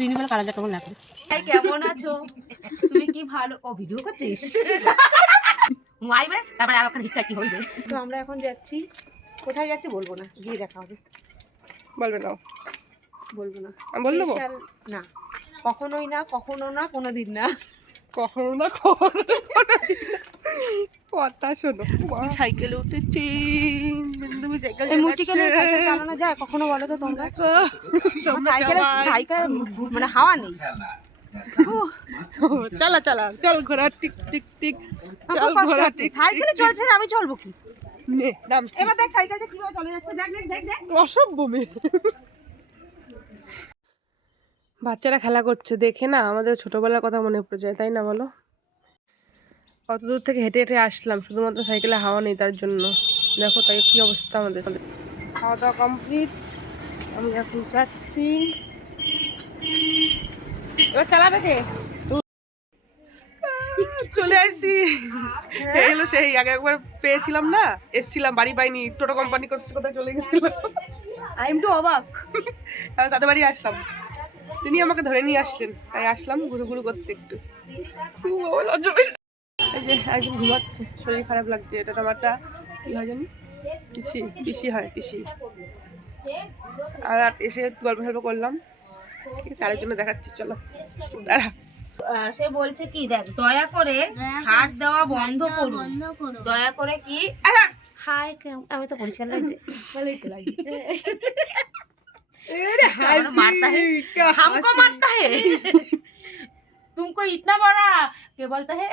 দিনবেলা কালারটা কেমন লাগবে? এই কেমন আছো তুমি? কি ভালো। ও ভিডিও করছিস? আইবে তারপরে আর ওখানে হিটটা কি হইবে। তো আমরা এখন যাচ্ছি, কোথায় যাচ্ছি বলবো না, গিয়ে দেখা হবে। বলবে না, বলবো না, আমি বলে দেবো? স্পেশাল না, কখনোই না, কখনো না, কোনোদিন না। কখনো না, কখনো না, কথা শোনো। সাইকেলে উঠেছি, বিন্দুবি সাইকেল এই মুটিকে নিয়ে সাইকেল চালানো যায় কখনো বলো তো তোমরা? সাইকেল মানে হাওয়া নেই। চালা চালা, চল ঘোড়া টিক টিক টিক, চল ঘোড়া টিক। সাইকেলে চলছে না, আমি চলবো কি? নে নামছি। এবার দেখ সাইকেলটা কিভাবে চলে যাচ্ছে, দেখ দেখ দেখ দেখ। অসভ্য মেয়ে। বাচ্চারা খেলা করছে দেখে না আমাদের ছোটবেলার কথা মনে পড়ে যায়, তাই না বলো? কত দূর থেকে হেঁটে হেঁটে আসলাম, শুধুমাত্র সাইকেলে হাওয়া নেই তার জন্য। দেখো তাই কি অবস্থা আমাদের। খাওয়া দাওয়া কমপ্লিট, আমি এখন যাচ্ছি। এবার চালাবে কে? চলে আসি। এলো সেই আগে একবার পেয়েছিলাম না, এসছিলাম, বাড়ি পাইনি, টোটো কোম্পানি করতে কোথায় চলে গেছিলাম। আই এম টু অবাক। তাদের বাড়ি আসলাম, তিনি আমাকে ধরে নিয়ে আসলেন, তাই আসলাম ঘুরু ঘুরু করতে একটু। এই যে একদম ঘুমাচ্ছে, শরীর খারাপ লাগছে। এটা আমারটা কি হয় জানি, পিসি পিসি হয়, পিসি। আর এসে গল্প সল্প করলাম, ঠিক আছে, আরেকজন্য দেখাচ্ছি, চলো দাঁড়া। সে বলছে কি, দেখ দয়া করে ছাঁচ দেওয়া বন্ধ করুন, দয়া করে কি। হাই, আমি তো পরিষ্কার লাগছে। ভালোই তো লাগে। मारता है, हमको मारता है, तुमको इतना बड़ा क्या बोलता है?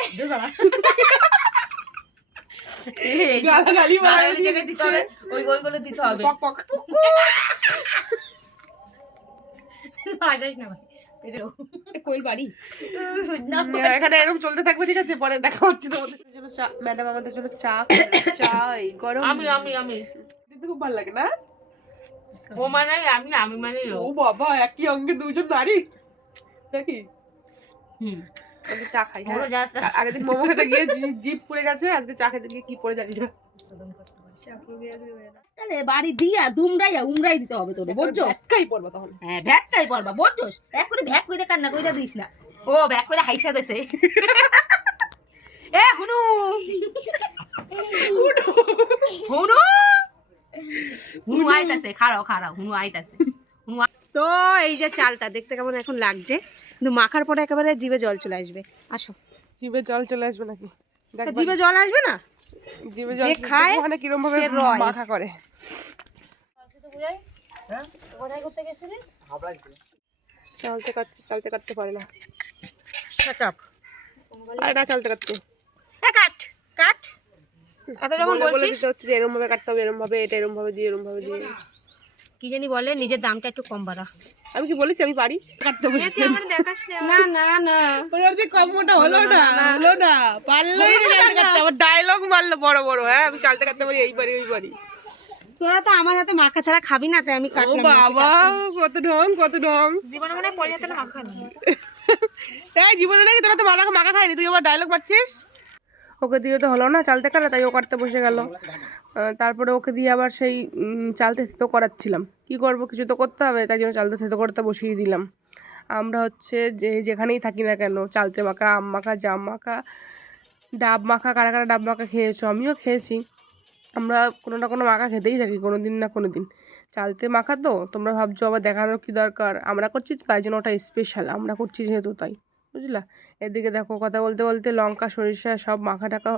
গালাগালি গালাগালি জায়গায় দিতে হবে, ওইগুলো দিতে হবে। পক পক। হাসাস না ভাই, কোল বাড়ি। এখানে এরকম চলতে থাকবে, ঠিক আছে, পরে দেখা হচ্ছে তোমাদের জন্য। ম্যাডাম আমাদের জন্য চা, চা এই গরম। আমি কিন্তু খুব ভালো লাগে না? ও মানে আমি মানে ও বাবা, একই অঙ্গে দুজন নারী দেখি। আজকে চা খাই, হ্যাঁ। আগের দিন মোমো খেতে গিয়ে জিভ পুড়ে গেছে, আজকে চা খেতে গিয়ে কি পড়ে জানি না। তাহলে বাড়ি দিয়া দুমড়াইয়া উমড়াই দিতে হবে তোরে, বুঝছো? ভ্যাটকাই পড়বা তখন। হ্যাঁ ভ্যাকটাই পড়বা, বুঝছোস? এক করে ভ্যাক কইরা কান্না কইরা দিস না। ও ভ্যাক কইরা হাইসা দেছে। এ হুনু হুনু হুনু আইতাছে, খাড়াও হুনু আইতাছে। তো এই যে চালটা দেখতে কেমন এখন লাগছে, কিন্তু মাখার পরে একেবারে জিভে জল চলে আসবে। আসো। জিভে জল চলে আসবে নাকি? তা জিভে জল আসবে না? জিভে জল যে খায় মানে কিরকম ভাবে সে রয়। মাখা করে। চলতে কাটতে পারে না। আর এটা চলতে কাটতে কাট কাট। এত যখন বলে বলছিস দিতে হচ্ছে যে এরকম ভাবে কাটতে হবে, এরকম ভাবে, এটা এরকম ভাবে দিয়ে, এরকম ভাবে দিয়ে। কি জানি বলে, নিজের দামটা একটু কম বাড়া। আমি কি বলেছি আমি পারি কাটতে? বলেছি না না না, কম মোটা হলো না, পারলোই না চালতে কাটতে। আমার ডায়লগ মারলো বড় বড়, হ্যাঁ আমি চালতে কাটতে পারি, এই পারি ওই পারি। তোরা তো আমার হাতে মাখা ছাড়া খাবি না, তাই আমি ও কাটলাম। বাবা, কত ঢং। জীবনে মনে পড়ে যেত না মাখা নেই। তাই জীবনে নাকি তোরা তো মাখা খায়নি, তুই আবার ডায়লগ মারছিস। ওকে দিয়ে তো হলো না চালতে কাটা, তাই ও কাটতে বসে গেল। তারপরে ওকে দিয়ে আবার সেই চালতে থেতো করাচ্ছিলাম। কি করব, কিছু তো করতে হবে, তাই জন্য চালতে থেতো করতে বসিয়ে দিলাম। আমরা হচ্ছে যে যেখানেই থাকি না কেন, চালতে মাখা, আম মাখা, জাম মাখা, ডাব মাখা, কারা কারা ডাব মাখা খেয়েছো? আমিও খেয়েছি। আমরা কোনো না কোনো মাখা খেতেই থাকি, কোনো দিন না কোনো দিন। চালতে মাখা তো তোমরা ভাবছো আবার দেখানোর কি দরকার, আমরা করছি তো তাই জন্য ওটা স্পেশাল, আমরা করছি যেহেতু তাই, বুঝলা? এদিকে দেখো কথা বলতে বলতে লঙ্কা সরিষা সব মাখা টাকা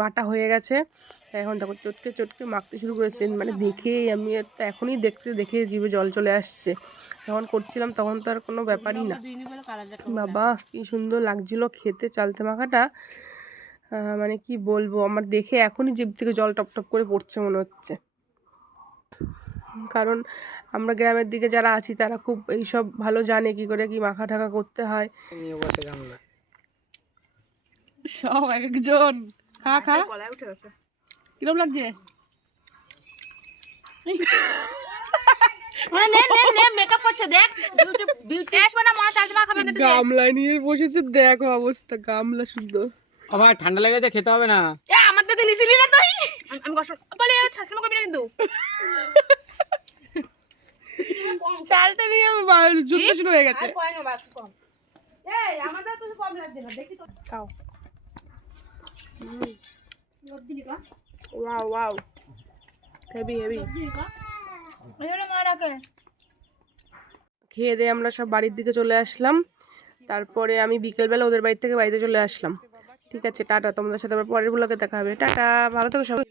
বাটা হয়ে গেছে। এখন দেখো চটকে চটকে মাখতে শুরু করেছে, মানে দেখেই আমি এখনই দেখে জিভে জল চলে আসছে। যখন করছিলাম তখন তো আর কোনো ব্যাপারই না। বাবা কি সুন্দর লাগছিল খেতে চালতে মাখাটা, মানে কি বলবো, আমার দেখে এখনই জিভ থেকে জল টপ টপ করে পড়ছে মনে হচ্ছে। কারণ আমরা গ্রামের দিকে যারা আছি তারা খুব এইসব ভালো জানে কি করে কি মাখা ঠাকা করতে হয়। সব একজন খা কিরম লাগছে? মেকআপ করছে দেখ, বিউটি আসবে না মনে চালতে মাখা খাবে। গামলা নিয়ে বসেছে, দেখো অবস্থা, গামলা সুন্দর। আবার ঠান্ডা লেগেছে, খেতে হবে না। এ আমার দাদি নিছিলি না তুই? আমি কষ্ট বলে ছাসলে কবি না কিন্তু। চালটা নিয়ে যুদ্ধ শুরু হয়ে গেছে। এই আমাদের তো কম লাগছে না, দেখি তো খাও। লোড দিলি কা ওয়াও ওয়াও, হেভি হেভি। দিলি কা এবারে মা রাখে খেয়ে দিয়ে আমরা সব বাড়ির দিকে চলে আসলাম। তারপরে আমি বিকেলবেলা ওদের বাড়ি থেকে বাড়িতে চলে আসলাম। ঠিক আছে, টাটা। তোমাদের সাথে আবার পরের ব্লগে দেখা হবে। টাটা, ভালো থেকো সবাই।